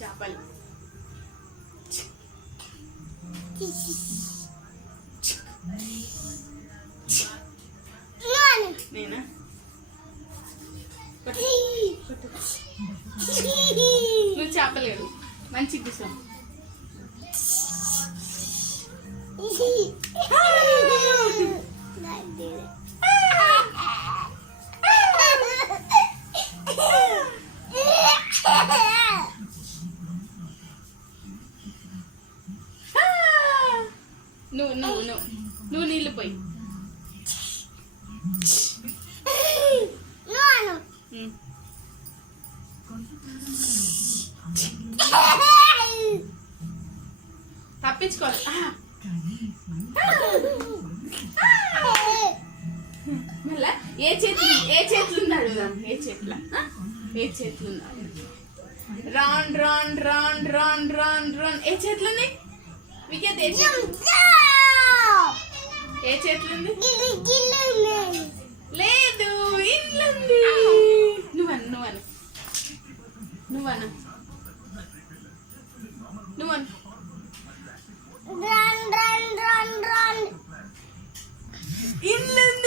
చేపలు. నేనా? నువ్వు చేపలేడు మంచి కూర్చో. నువ్వు నీళ్ళు పోయి. తప్పించుకోవాలి. మళ్ళా ఏ చేతులు అడుగుదాం. ఏ చేతులు రాన్ రాన్ రాన్ రాన్ రాన్ రాన్. ఏ చేతులు ఉన్నాయి వికేత్? ఏ చేతులుంది? లేదు, ఇల్లుంది. నువ్వను ఇల్లుంది.